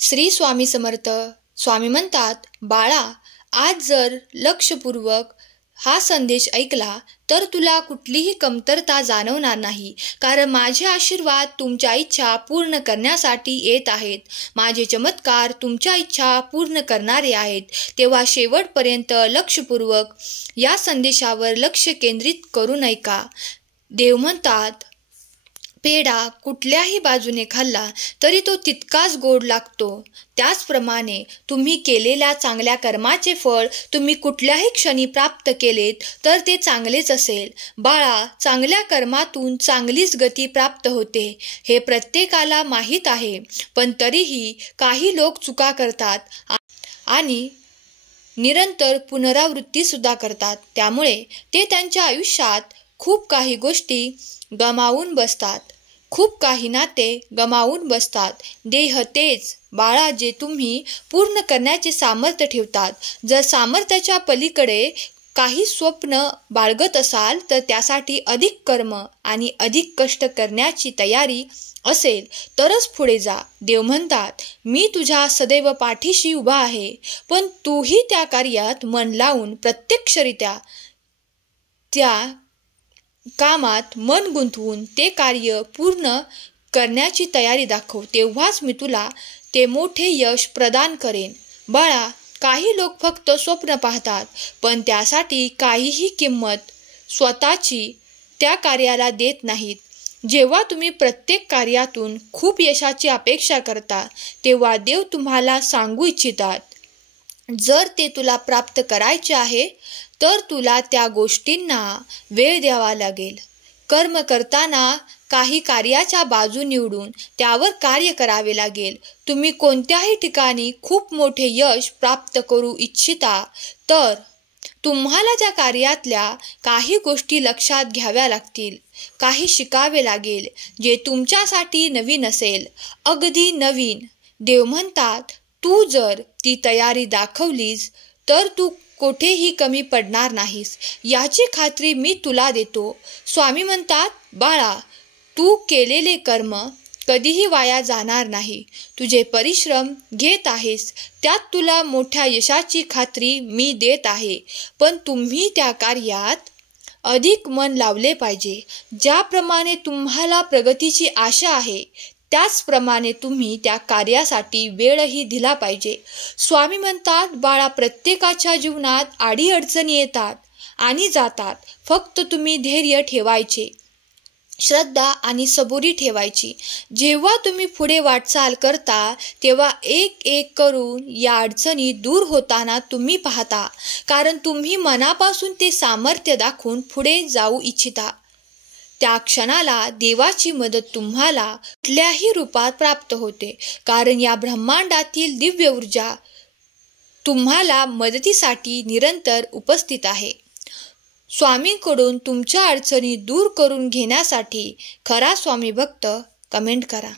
श्री स्वामी समर्थ. स्वामी म्हणतात, बाळा, आज जर लक्षपूर्वक हा संदेश ऐकला तर तुला कुठलीही कमतरता जाणवणार नाही, कारण माझे आशीर्वाद तुमच्या इच्छा पूर्ण करण्यासाठी येत आहेत. माझे चमत्कार तुमच्या इच्छा पूर्ण करणारे आहेत. तेव्हा शेवटपर्यंत लक्षपूर्वक या संदेशावर लक्ष केंद्रित करून ऐका. देव म्हणतात, पेढा कुठल्याही बाजूने खाल्ला तरी तो तितकाच गोड लागतो. त्याचप्रमाणे तुम्ही केलेल्या चांगल्या कर्माचे फळ तुम्ही कुठल्याही क्षणी प्राप्त केलेत तर ते चांगलेच असेल. बाळा, चांगल्या कर्मातून चांगलीच गती प्राप्त होते हे प्रत्येकाला माहीत आहे, पण तरीही काही लोक चुका करतात आणि निरंतर पुनरावृत्ती सुद्धा करतात. त्यामुळे ते त्यांच्या आयुष्यात खूप काही गोष्टी गमावून बसतात, खूप काही नाते गमावून बसतात. देह तेच बाळा जे तुम्ही पूर्ण करण्याचे सामर्थ्य ठेवतात. जर सामर्थ्याच्या पलीकडे काही स्वप्न बाळगत असाल तर त्यासाठी अधिक कर्म आणि अधिक कष्ट करण्याची तयारी असेल तरच पुढे जा. देव म्हणतात, मी तुझ्या सदैव पाठीशी उभा आहे, पण तूही त्या कार्यात मन लावून प्रत्यक्षरित्या त्या कामात मन गुंतवून ते कार्य पूर्ण करण्याची तयारी दाखव. तेव्हाच मी तुला ते मोठे यश प्रदान करेन. बाळा, काही लोक फक्त स्वप्न पाहतात, पण त्यासाठी काहीही किंमत स्वतःची त्या कार्याला देत नाहीत. जेव्हा तुम्ही प्रत्येक कार्यातून खूप यशाची अपेक्षा करता तेव्हा देव तुम्हाला सांगू इच्छितात, जर ते तुला प्राप्त करायचे आहे तर तुला त्या गोष्टींना वेळ द्यावा लागेल. कर्म करताना काही कार्याच्या बाजू निवडून त्यावर कार्य करावे लागेल. तुम्ही कोणत्याही ठिकाणी खूप मोठे यश प्राप्त करू इच्छिता तर तुम्हाला त्या कार्यातल्या काही गोष्टी लक्षात घ्याव्या लागतील, काही शिकावे लागेल जे तुमच्यासाठी नवीन असेल, अगदी नवीन. देव म्हणतात, तू जर ती तयारी दाखवलीस तर तू कोठेही कमी पडणार नाहीस, याची खात्री मी तुला देतो. स्वामी म्हणतात, बाळा, तू केलेले कर्म कधीही वाया जाणार नाही. तुझे परिश्रम घेत आहेस त्यात तुला मोठ्या यशाची खात्री मी देत आहे, पण तुम्ही त्या कार्यात अधिक मन लावले पाहिजे. ज्याप्रमाणे तुम्हाला प्रगतीची आशा आहे त्याचप्रमाणे तुम्ही त्या कार्यासाठी वेळही दिला पाहिजे. स्वामी म्हणतात, बाळा, प्रत्येकाच्या जीवनात अडीअडचणी येतात आणि जातात. फक्त तुम्ही धैर्य ठेवायचे, श्रद्धा आणि सबुरी ठेवायची. जेव्हा तुम्ही पुढे वाटचाल करता तेव्हा एक एक करून या अडचणी दूर होताना तुम्ही पाहता, कारण तुम्ही मनापासून ते सामर्थ्य दाखवून पुढे जाऊ इच्छिता. त्या क्षणाला देवाची मदत तुम्हाला कुठल्याही रूपात प्राप्त होते, कारण या ब्रह्मांडातील दिव्य ऊर्जा तुम्हाला मदतीसाठी निरंतर उपस्थित आहे. स्वामींकडून तुमच्या अडचणी दूर करून घेण्यासाठी खरा स्वामी भक्त कमेंट करा.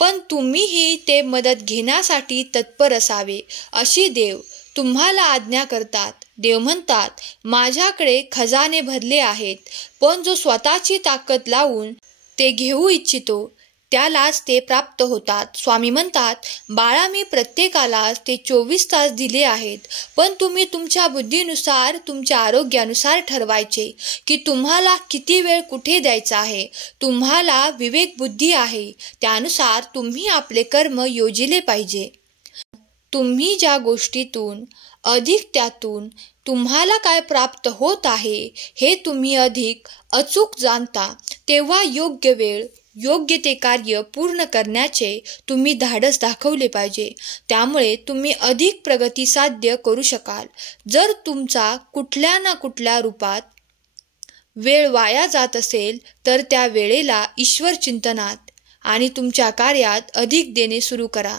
पण तुम्हीही ते मदत घेण्यासाठी तत्पर असावे अशी देव तुम्हाला आज्ञा करतात. देव म्हणतात, माझ्याकडे खजाने भरले आहेत, पण जो स्वतःची ताकद लावून ते घेऊ इच्छितो त्यालाच ते प्राप्त होतात. स्वामी म्हणतात, बाळा, मी प्रत्येकाला ते 24 तास दिले आहेत, पण तुम्ही तुमच्या बुद्धीनुसार, तुमच्या आरोग्यानुसार ठरवायचे की तुम्हाला किती वेळ कुठे द्यायचा आहे. तुम्हाला विवेक बुद्धी आहे, त्यानुसार तुम्ही आपले कर्म योजिले पाहिजे. तुम्ही ज्या गोष्टीतून अधिक त्यातून तुम्हाला काय प्राप्त होत आहे हे तुम्ही अधिक अचूक जाणता, तेव्हा योग्य वेळ योग्य ते कार्य पूर्ण करण्याचे तुम्ही धाडस दाखवले पाहिजे. त्यामुळे तुम्ही अधिक प्रगती साध्य करू शकाल. जर तुमचा कुठल्या ना कुठल्या रूपात वेळ वाया जात असेल तर त्या वेळेला ईश्वर चिंतनात आणि तुमच्या कार्यात अधिक देणे सुरू करा,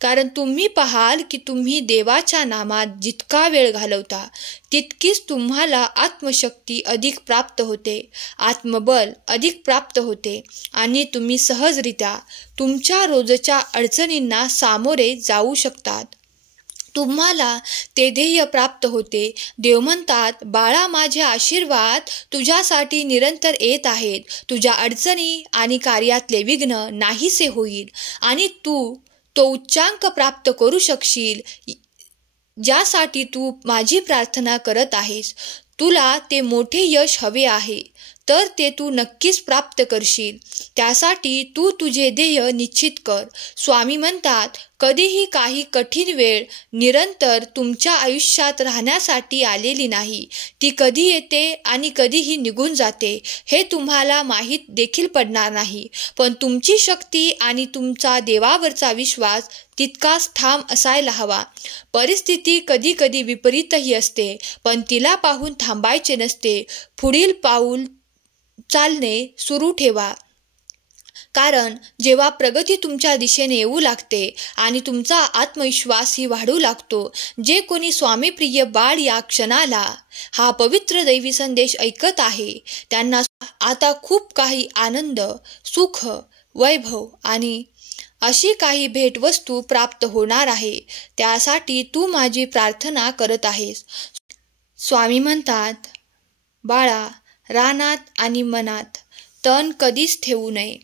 कारण तुम्ही पाहाल की तुम्ही देवाच्या नामात जितका वेळ घालवता तितकीच तुम्हाला आत्मशक्ती अधिक प्राप्त होते, आत्मबल अधिक प्राप्त होते आणि तुम्ही सहजरित्या तुमच्या रोजच्या अडचणींना सामोरे जाऊ शकतात. तुम्हाला ते ध्येय प्राप्त होते. देव म्हणतात, बाळा, माझे आशीर्वाद तुझ्यासाठी निरंतर येत आहेत. तुझ्या अडचणी आणि कार्यातले विघ्न नाहीसे होईल आणि तू तो उच्चांक प्राप्त करू शकशील ज्यासाठी तू माझी प्रार्थना करत आहेस. तुला ते मोठे यश हवे आहे तर ते तू नक्कीच प्राप्त करशील. त्यासाठी तू तुझे ध्येय निश्चित कर. स्वामी म्हणतात, कधीही काही कठीण वेळ निरंतर तुमच्या आयुष्यात राहण्यासाठी आलेली नाही. ती कधी येते आणि कधीही निघून जाते हे तुम्हाला माहीत देखील पडणार नाही. पण तुमची शक्ती आणि तुमचा देवावरचा विश्वास तितकाच ठाम असायला हवा. परिस्थिती कधी कधी विपरीतही असते, पण तिला पाहून थांबायचे नसते. पुढील पाऊल चालणे सुरू ठेवा. कारण जेव्हा प्रगती तुमच्या दिशेने येऊ लागते आणि तुमचा आत्मविश्वासही वाढू लागतो, जे कोणी स्वामीप्रिय बाळ या क्षणाला हा पवित्र दैवी संदेश ऐकत आहे त्यांना आता खूप काही आनंद, सुख, वैभव आणि अशी काही भेटवस्तू प्राप्त होणार आहे. त्यासाठी तू माझी प्रार्थना करत आहेस. स्वामी म्हणतात, बाळा, रानात आणि मनात तण कधीच ठेवू नये.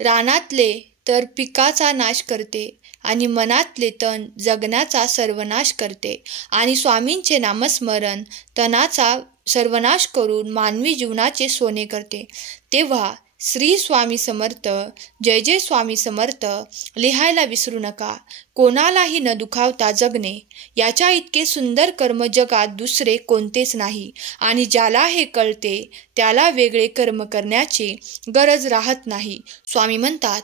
रानातले तर पिकाचा नाश करते आणि मनातले तण जगण्याचा सर्वनाश करते. आणि स्वामींचे नामस्मरण तणाचा सर्वनाश करून मानवी जीवनाचे सोने करते. तेव्हा श्री स्वामी समर्थ, जय जय स्वामी समर्थ लिहायला विसरू नका. कोणालाही न दुखावता जगणे याच्या इतके सुंदर कर्म जगात दुसरे कोणतेच नाही. आणि ज्याला हे कळते त्याला वेगळे कर्म करण्याची गरज राहत नाही. स्वामी म्हणतात,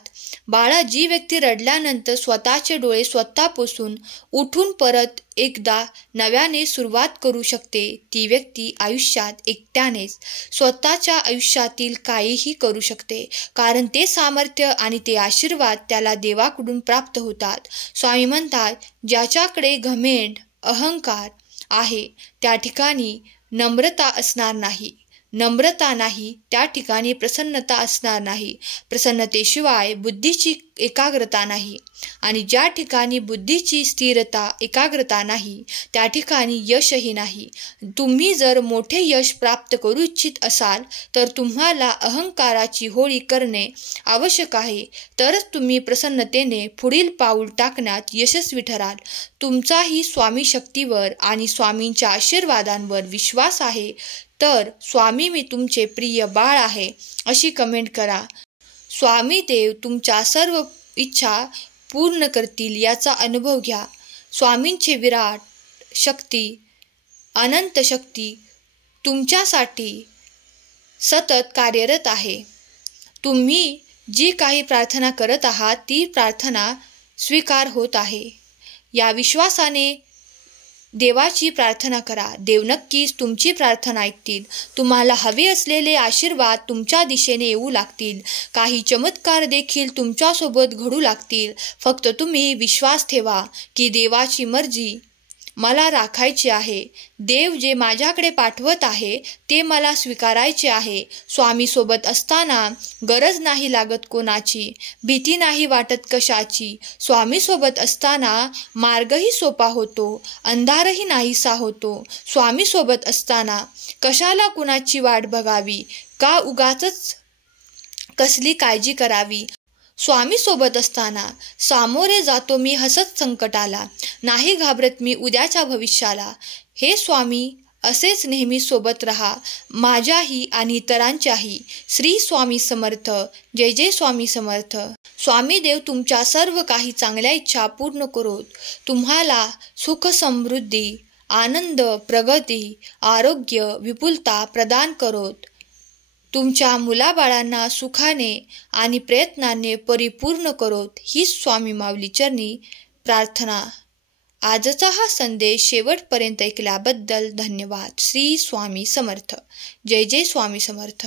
बाळा, जी व्यक्ती रडल्यानंतर स्वतःचे डोळे स्वतः पुसून उठून परत एकदा नव्याने सुरुवात करू शकते, ती व्यक्ती आयुष्यात एकट्यानेच स्वतःच्या आयुष्यातील काहीही करू शकते. कारण ते सामर्थ्य आणि ते आशीर्वाद त्याला देवाकडून प्राप्त होतात. स्वामी म्हणतात, ज्याच्याकडे घमेंड, अहंकार आहे त्या ठिकाणी नम्रता असणार नाही. नम्रता नाही त्या ठिकाणी प्रसन्नता असणार नाही. प्रसन्नतेशिवाय बुद्धीची एकाग्रता नाही. आणि ज्या ठिकाणी बुद्धीची स्थिरता, एकाग्रता नाही त्या ठिकाणी यशही नाही. तुम्ही जर मोठे यश प्राप्त करू इच्छित असाल तर तुम्हाला अहंकाराची होळी करणे आवश्यक आहे. तरच तुम्ही प्रसन्नतेने पुढील पाऊल टाकण्यात यशस्वी ठराल. तुमचाही स्वामी शक्तीवर आणि स्वामींच्या आशीर्वादांवर विश्वास आहे तर स्वामी, मी तुमचे प्रिय बाळ आहे अशी कमेंट करा. स्वामी देव तुमच्या सर्व इच्छा पूर्ण करतील याचा अनुभव घ्या. स्वामींचे विराट शक्ती, अनंत शक्ती तुमच्यासाठी सतत कार्यरत आहे. तुम्ही जी काही प्रार्थना करत आहात ती प्रार्थना स्वीकार होत आहे. या विश्वासाने देवाची प्रार्थना करा. देव नक्कीच तुमची प्रार्थना ऐकतील. तुम्हाला हवे असलेले आशीर्वाद तुमच्या दिशेने येऊ लागतील. काही चमत्कार देखील तुमच्यासोबत घडू लागतील. फक्त तुम्ही विश्वास ठेवा की देवाची मर्जी मला राखायची आहे. देव जे माझ्याकडे पाठवत आहे ते मला स्वीकारायचे आहे. स्वामी सोबत असताना गरज नाही लागत कोणाची, भीती नाही वाटत कशाची. स्वामी सोबत असताना मार्गही सोपा होतो, अंधारही नाहीसा होतो. स्वामी सोबत असताना कशाला कुणाची वाट बघावी, का उगाचच कसली काळजी करावी. स्वामी सोबत असताना सामोरे जातो मी हसत संकटाला, नाही घाबरत मी उद्याच्या भविष्याला. हे स्वामी असेच नेहमी सोबत रहा, माझ्याही आणि इतरांच्याही. श्री स्वामी समर्थ, जय जय स्वामी समर्थ. स्वामी देव तुमच्या सर्व काही चांगल्या इच्छा पूर्ण करोत. तुम्हाला सुख, समृद्धी, आनंद, प्रगती, आरोग्य, विपुलता प्रदान करोत. तुमच्या मुलाबाळांना सुखाने आणि प्रयत्नाने परिपूर्ण करोत. हीच स्वामी माऊली चरणी प्रार्थना. आजचा हा संदेश शेवटपर्यंत ऐकल्याबद्दल धन्यवाद. श्री स्वामी समर्थ. जय जय स्वामी समर्थ.